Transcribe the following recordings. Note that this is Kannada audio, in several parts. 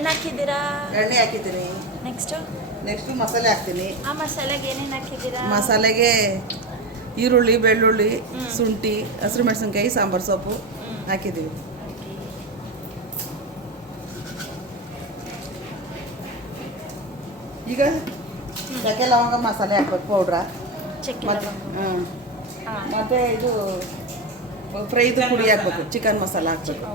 ಏನು ಹಾಕಿದ್ದೀರಾ? ಎಣ್ಣೆ ಹಾಕಿದ್ದೀನಿ. ನೆಕ್ಸ್ಟು ಮಸಾಲೆ ಹಾಕ್ತೀನಿ. ಆ ಮಸಾಲೆಗೆ ಏನೇನು ಹಾಕಿದ್ದೀರಾ? ಮಸಾಲೆಗೆ ಈರುಳ್ಳಿ, ಬೆಳ್ಳುಳ್ಳಿ, ಶುಂಠಿ, ಹಸಿರು ಮೆಣಸಿನ್ಕಾಯಿ, ಸಾಂಬಾರು ಸೊಪ್ಪು ಹಾಕಿದ್ದೀವಿ. ಈಗ ಚಕ್ಕೆ ಲವಂಗ ಮಸಾಲೆ ಹಾಕ್ಬೇಕು, ಪೌಡ್ರ. ಮತ್ತು ಇದು ಫ್ರೈದು ಪುಡಿ ಹಾಕ್ಬೇಕು, ಚಿಕನ್ ಮಸಾಲ ಹಾಕ್ಬೇಕು.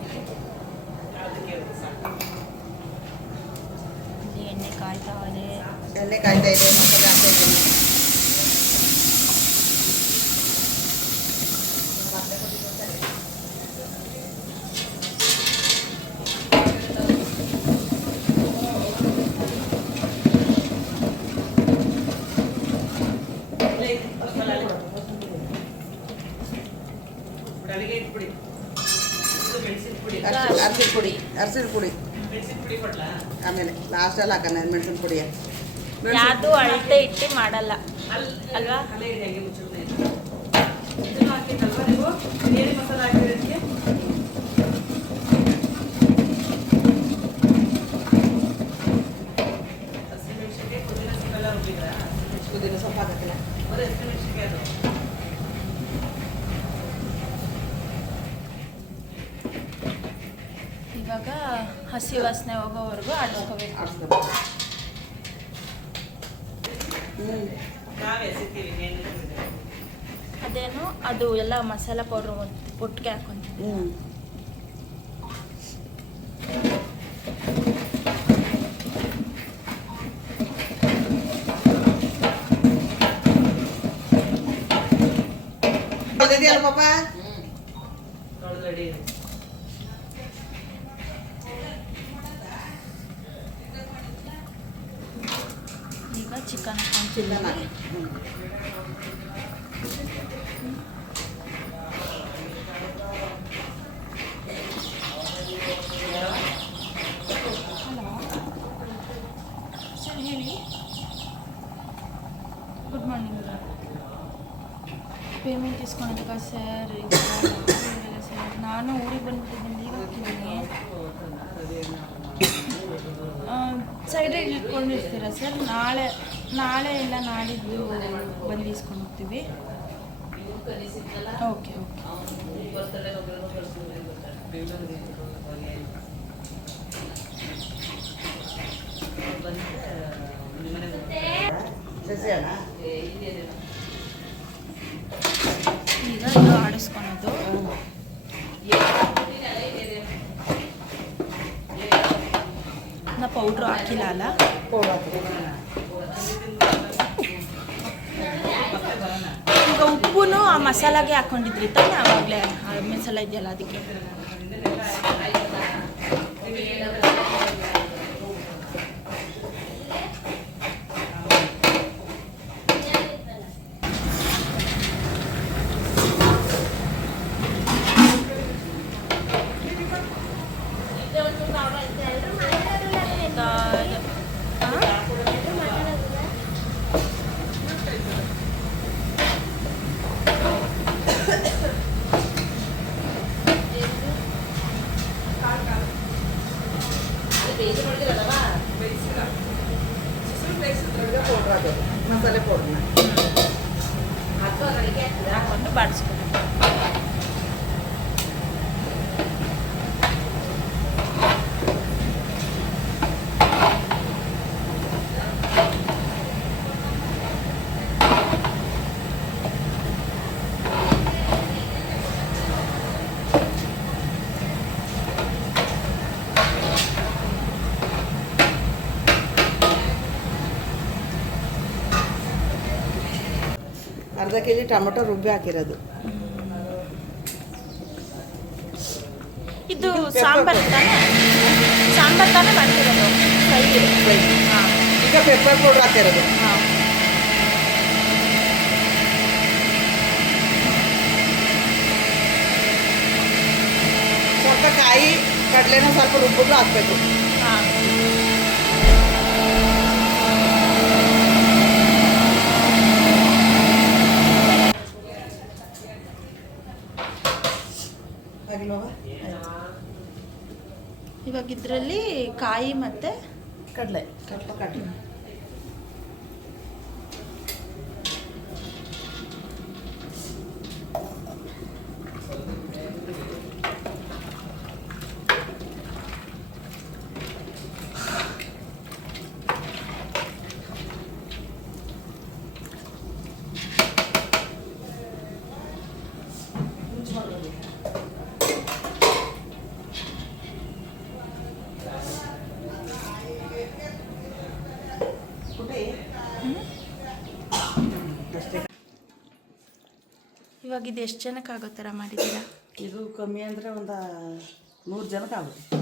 ಎಣ್ಣೆ ಕಾಯ್ತಾ ಇದೆ, ಮಸಾಲೆ ಹಾಕ್ತಾ ಇದ್ದೀನಿ. ಅರ್ಸಿನ ಪುಡಿ ಆಮೇಲೆ ಲಾಸ್ಟಲ್ಲಿ ಹಾಕೋಣ ಮೆಣಸಿನ ಪುಡಿ. ಯಾವುದು ಅಳತೆ ಇಟ್ಟು ಮಾಡಲ್ಲ ಅಲ್ವಾ? ಪುದೀನ ಸೊಪ್ಪು ಹಾಕಕ್ಕಿಲ್ಲ. ಇವಾಗ ಹಸಿ ವಾಸನೆ ಹೋಗೋವರೆಗೂ ಆಡಿಸ್ಕೋಬೇಕು. ಅದೇನು ಅದು ಎಲ್ಲ ಮಸಾಲ ಪೌಡ್ರ್ ಒಟ್ಟಿಗೆ ಹಾಕೊಂತೀವಿ. ಇದೆಯಲ್ಲ ಪಾಪ, ಈಗ ಚಿಕನ್ ಸರ್ ಹೇಳಿ. Good morning. ಪೇಮೆಂಟ್ ಇಸ್ಕೊಂಡಿದ್ದಕ್ಕ ಸರ್? ಸರ್ ನಾನು ಊರಿಗೆ ಬಂದ್ಬಿಟ್ಟಿದ್ದೀನಿ, ಲೀವ್ ಹಾಕಿದ್ದೀನಿ. ಸೈಡಲ್ಲಿ ಇಟ್ಕೊಂಡಿರ್ತೀರಾ ಸರ್? ನಾಳೆ ಇಲ್ಲ ನಾಡಿದ್ದು ಬಂದು ಇಸ್ಕೊಂಡು ಹೋಗ್ತೀವಿ. ಓಕೆ ಈಗ ಇದು ಆಡಿಸ್ಕೊಳೋದು. ನಾ ಪೌಡ್ರು ಹಾಕಿಲ್ಲ ಅಲ್ಲ? ಈಗ ಉಪ್ಪುನು ಆ ಮಸಾಲಾಗೆ ಹಾಕ್ಕೊಂಡಿದ್ರಿ ತಾನೆ ಆವಾಗಲೇ? ಆ ಮಸಾಲ ಇದೆಯಲ್ಲ ಅದಕ್ಕೆ. ಮಸಾಲೆ ಪೌಡ್ರನ್ನ ಹಾಕೊಂಡು ಬಾಡಿಸ್ಬೇಕು. ಅರ್ಧ ಕೆಜಿ ಟೊಮೊಟೊ ರುಬ್ಬಿ ಹಾಕಿರೋದು. ಇದು ಸಾಂಬಾರ್ ತಾನೇ ಮಾಡ್ತಿರೋದು? ಈಗ ಪೆಪ್ಪರ್ ಪೌಡ್ರ್ ಹಾಕಿರೋದು. ಸ್ವಲ್ಪ ಕಾಯಿ ಕಡಲೆನ ಸ್ವಲ್ಪ ರುಬ್ಬಿಟ್ಟು ಹಾಕ್ಬೇಕು. ಇವಾಗ ಇದರಲ್ಲಿ ಕಾಯಿ ಮತ್ತು ಕಡಲೆ ಕಡಲೆ ಇವಾಗ ಇದು ಎಷ್ಟು ಜನಕ್ಕೆ ಆಗೋ ಥರ ಮಾಡಿದ್ದೀರಾ? ಇದು ಕಮ್ಮಿ ಅಂದರೆ ಒಂದು 100 ಜನಕ್ಕೆ ಆಗುತ್ತೆ.